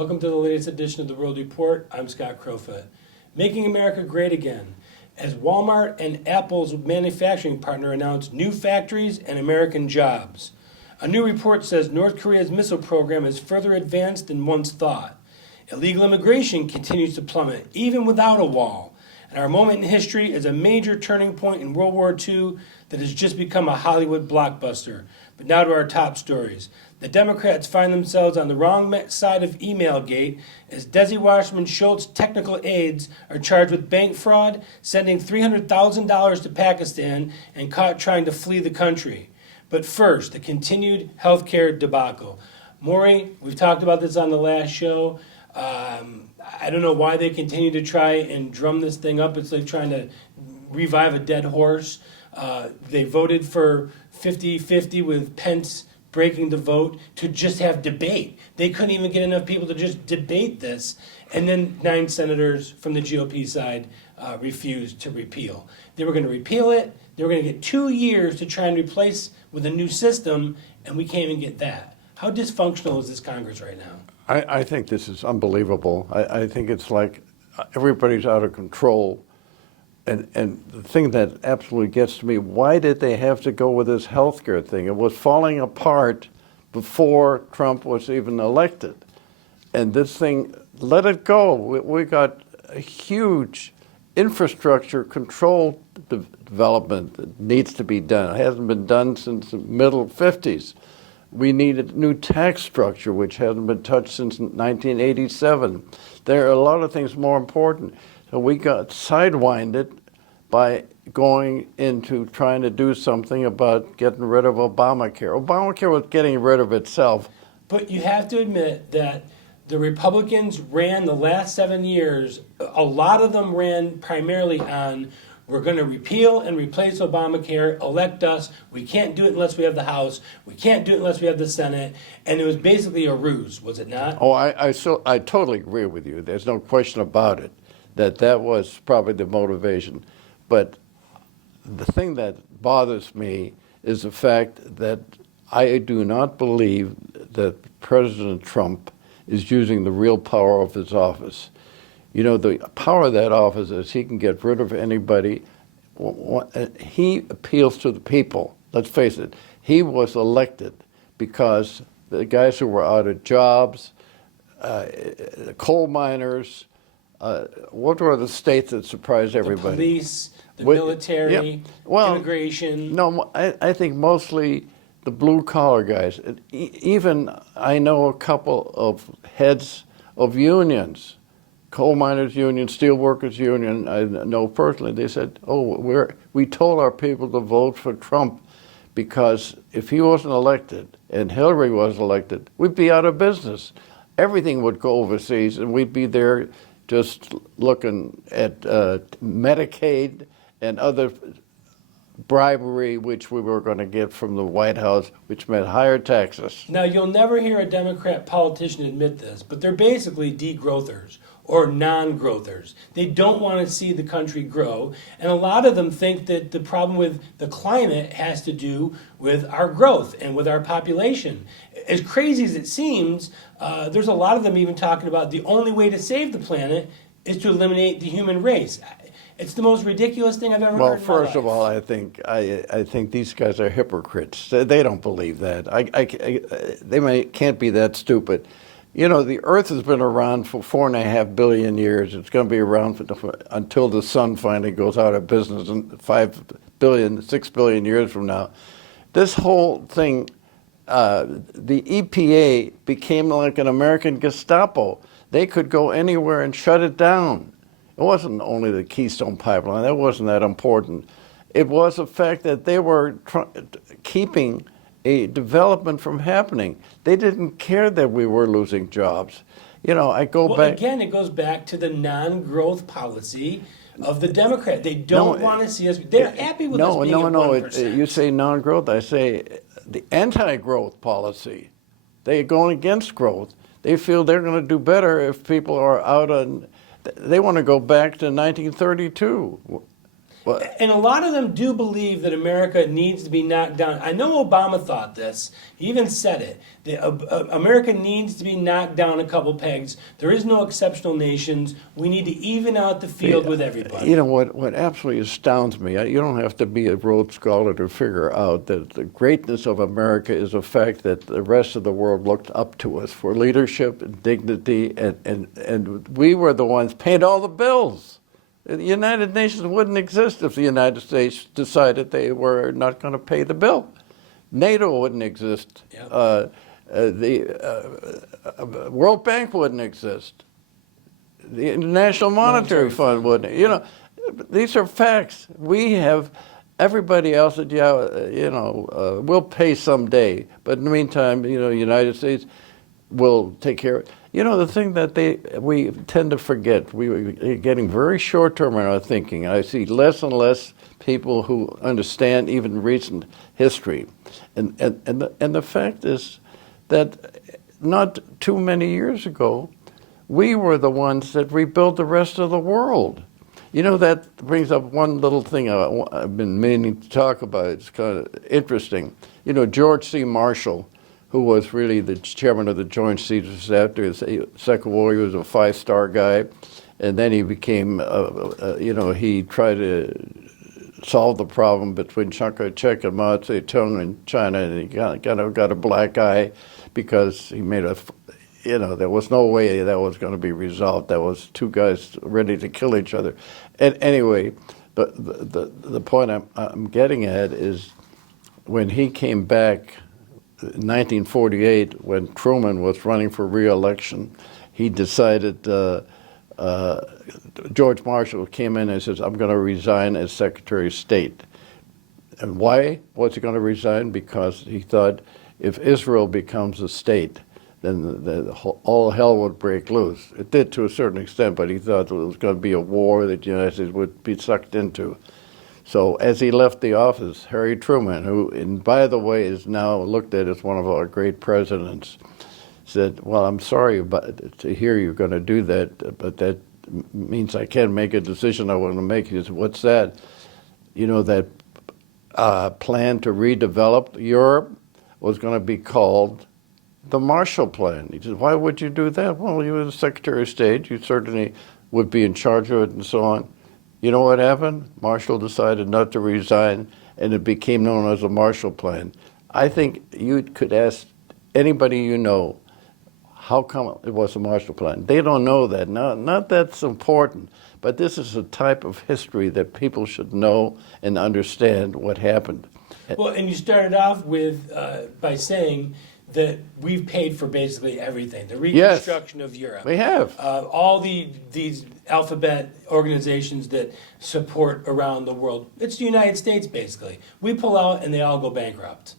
Welcome to the latest edition of the World Report. I'm Scott Crowfoot. Making America Great Again. As Walmart and Apple's manufacturing partner announced new factories and American jobs. A new report says North Korea's missile program is further advanced than once thought. Illegal immigration continues to plummet, even without a wall. And our moment in history is a major turning point in World War II that has just become a Hollywood blockbuster. But now to our top stories. The Democrats find themselves on the wrong side of Emailgate as Desi Wasserman-Schutlz technical aides are charged with bank fraud, sending $300,000 to Pakistan, and caught trying to flee the country. But first, the continued healthcare debacle. Maury, we've talked about this on the last show. I don't know why they continue to try and drum this thing up. It's like trying to revive a dead horse. They voted for 50-50 with Pence breaking the vote to just have debate. They couldn't even get enough people to just debate this. And then 9 senators from the GOP side refused to repeal. They were going to repeal it. They were going to get 2 years to try and replace with a new system, and we can't even get that. How dysfunctional is this Congress right now? I think this is unbelievable. I think it's like everybody's out of control. And the thing that absolutely gets to me, why did they have to go with this healthcare thing? It was falling apart before Trump was even elected. And this thing, let it go. We got a huge infrastructure control development that needs to be done. It hasn't been done since the middle 50s. We need a new tax structure, which hasn't been touched since 1987. There are a lot of things more important. So we got sidewinded by going into trying to do something about getting rid of Obamacare. Obamacare was getting rid of itself. But you have to admit that the Republicans ran the last 7 years, a lot of them ran primarily on, we're going to repeal and replace Obamacare, elect us, we can't do it unless we have the House, we can't do it unless we have the Senate, and it was basically a ruse, was it not? Oh, I totally agree with you. There's no question about it, that was probably the motivation. But the thing that bothers me is the fact that I do not believe that President Trump is using the real power of his office. You know, the power of that office is he can get rid of anybody. He appeals to the people. Let's face it. He was elected because the guys who were out of jobs, coal miners, what were the states that surprised everybody? The police, the military, yeah. Well, immigration. No, I think mostly the blue-collar guys. Even I know a couple of heads of unions, coal miners union, steel workers union, I know personally. They said, oh, we told our people to vote for Trump because if he wasn't elected and Hillary was elected, we'd be out of business. Everything would go overseas and we'd be there just looking at Medicaid and other bribery which we were going to get from the White House, which meant higher taxes. Now, you'll never hear a Democrat politician admit this, but they're basically degrowthers or non-growthers. They don't want to see the country grow, and a lot of them think that the problem with the climate has to do with our growth and with our population. As crazy as it seems, there's a lot of them even talking about the only way to save the planet is to eliminate the human race. It's the most ridiculous thing I've ever heard in my life. Well, first of all, I think these guys are hypocrites. They don't believe that. They can't be that stupid. You know, the Earth has been around for 4.5 billion years. It's going to be around until the sun finally goes out of business in 6 billion years from now. This whole thing, the EPA became like an American Gestapo. They could go anywhere and shut it down. It wasn't only the Keystone Pipeline. That wasn't that important. It was the fact that they were keeping a development from happening. They didn't care that we were losing jobs. You know, I go back. Again, it goes back to the non-growth policy of the Democrat. They don't want to see us. They're happy with us being at 1%. You say non-growth. I say the anti-growth policy. They're going against growth. They feel they're going to do better if people are out on. They want to go back to 1932. Well, And a lot of them do believe that America needs to be knocked down. I know Obama thought this. He even said it. America needs to be knocked down a couple pegs. There is no exceptional nations. We need to even out the field with everybody. You know what absolutely astounds me, you don't have to be a Rhodes Scholar to figure out that the greatness of America is the fact that the rest of the world looked up to us for leadership and dignity, and we were the ones paying all the bills. The United Nations wouldn't exist if the United States decided they were not going to pay the bill. NATO wouldn't exist. Yep. The World Bank wouldn't exist. The International Monetary Fund wouldn't. You know, these are facts. We have everybody else that we'll pay someday, but in the meantime, the United States will take care of it. You know, the thing that we tend to forget, we're getting very short-term in our thinking. I see less and less people who understand even recent history. And the fact is that not too many years ago, we were the ones that rebuilt the rest of the world. You know, that brings up one little thing I've been meaning to talk about. It's kind of interesting. You know, George C. Marshall, who was really the chairman of the Joint Chiefs of Staff after his Second War. He was a five-star guy, and then he became, he tried to solve the problem between Chiang Kai-shek and Mao Zedong in China, and he kind of got a black eye because he made there was no way that was going to be resolved. That was two guys ready to kill each other. And anyway, the point I'm getting at is when he came back in 1948, when Truman was running for re-election, he decided, George Marshall came in and says, I'm going to resign as Secretary of State. And why was he going to resign? Because he thought if Israel becomes a state, then all hell would break loose. It did to a certain extent, but he thought there was going to be a war that the United States would be sucked into. So as he left the office, Harry Truman, who, and by the way, is now looked at as one of our great presidents, said, well, I'm sorry to hear you're going to do that, but that means I can't make a decision I want to make. He said, what's that? You know, that plan to redevelop Europe was going to be called the Marshall Plan. He said, why would you do that? Well, you were the Secretary of State. You certainly would be in charge of it and so on. You know what happened? Marshall decided not to resign, and it became known as the Marshall Plan. I think you could ask anybody you know, how come it was the Marshall Plan? They don't know that. Not that's important, but this is a type of history that people should know and understand what happened. Well, and you started off with by saying that we've paid for basically everything. The reconstruction of Europe. We have. All these alphabet organizations that support around the world. It's the United States, basically. We pull out and they all go bankrupt.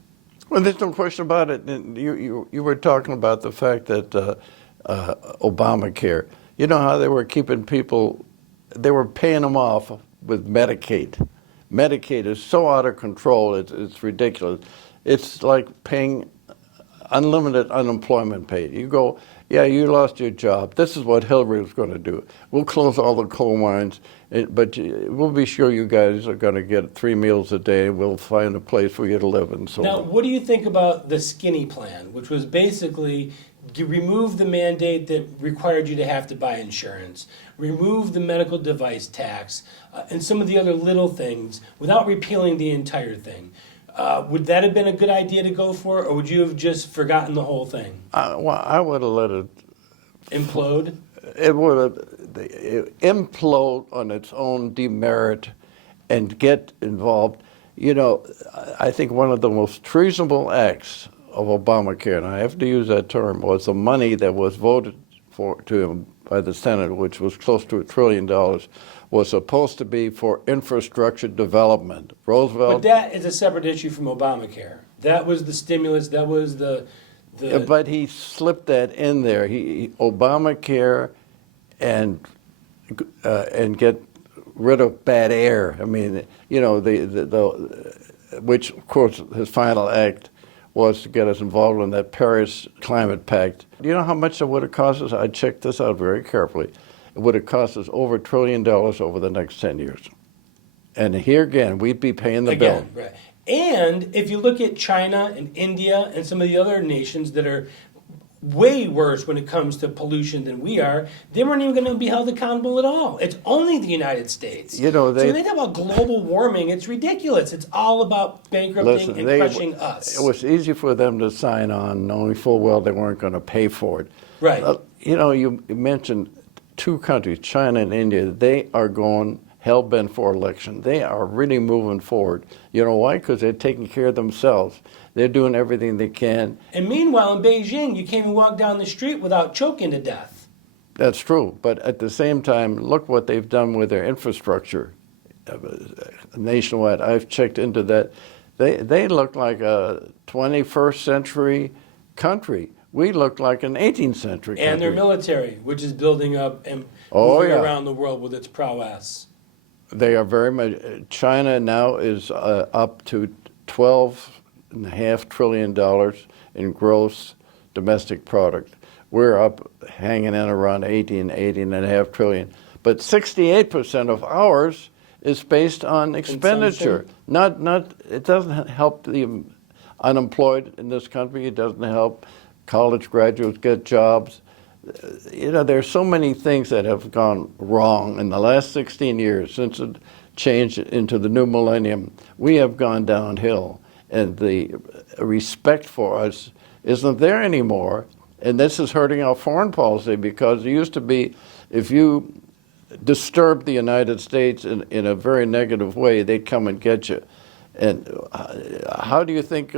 Well, there's no question about it. And you were talking about the fact that Obamacare, you know how they were keeping people, they were paying them off with Medicaid. Medicaid is so out of control, it's ridiculous. It's like paying unlimited unemployment pay. You go, yeah, you lost your job. This is what Hillary was going to do. We'll close all the coal mines, but we'll be sure you guys are going to get 3 meals a day. We'll find a place for you to live and so on. Now, what do you think about the skinny plan, which was basically to remove the mandate that required you to have to buy insurance, remove the medical device tax, and some of the other little things without repealing the entire thing? Would that have been a good idea to go for, or would you have just forgotten the whole thing? Well, I would have let it implode. It would have implode on its own demerit and get involved. You know, I think one of the most treasonable acts of Obamacare, and I have to use that term, was the money that was voted for to him by the Senate, which was close to $1 trillion, was supposed to be for infrastructure development. Roosevelt. But that is a separate issue from Obamacare. That was the stimulus. That was the. But he slipped that in there. Obamacare and get rid of bad air. I mean, you know, which of course his final act was to get us involved in that Paris Climate Pact. Do you know how much it would have cost us? I checked this out very carefully. It would have cost us over $1 trillion over the next 10 years. And here again, we'd be paying the bill. Again, right. And if you look at China and India and some of the other nations that are way worse when it comes to pollution than we are, they weren't even going to be held accountable at all. It's only the United States. You know, so when they talk about global warming, it's ridiculous. It's all about bankrupting and crushing us. It was easy for them to sign on, knowing full well they weren't going to pay for it. Right. You know, you mentioned two countries, China and India. They are going hell-bent for election. They are really moving forward. You know why? Because they're taking care of themselves. They're doing everything they can. And meanwhile, in Beijing, you can't even walk down the street without choking to death. That's true. But at the same time, look what they've done with their infrastructure nationwide. I've checked into that. They look like a 21st century country. We look like an 18th century country. And their military, which is building up and moving around the world with its prowess. They are very much. China now is up to $12.5 trillion in gross domestic product. We're up hanging in around 18.5 trillion. But 68% of ours is based on expenditure. Not. It doesn't help the unemployed in this country. It doesn't help college graduates get jobs. You know, there's so many things that have gone wrong in the last 16 years since it changed into the new millennium. We have gone downhill, and the respect for us isn't there anymore. And this is hurting our foreign policy, because it used to be, if you disturbed the United States in a very negative way, they'd come and get you. And how do you think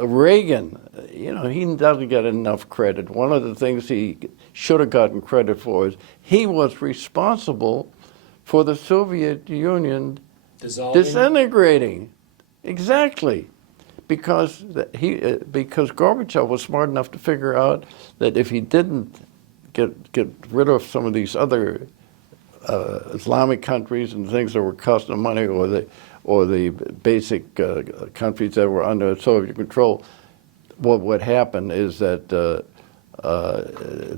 Reagan, you know, he doesn't get enough credit. One of the things he should have gotten credit for is he was responsible for the Soviet Union disintegrating. Exactly. Because Gorbachev was smart enough to figure out that if he didn't get rid of some of these other Islamic countries and things that were costing money, or the basic countries that were under Soviet control, what would happen is that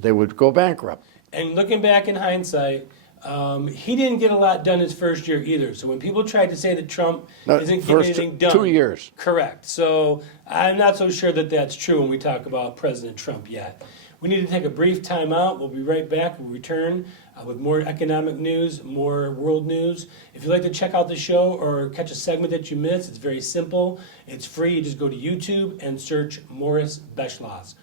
they would go bankrupt. And looking back in hindsight, he didn't get a lot done his first year either. So when people tried to say that Trump isn't getting anything done. 2 years. Correct. So I'm not so sure that that's true when we talk about President Trump yet. We need to take a brief time out. We'll be right back. We'll return with more economic news, more world news. If you'd like to check out the show or catch a segment that you missed, it's very simple. It's free. You just go to YouTube and search Morris Beschloss.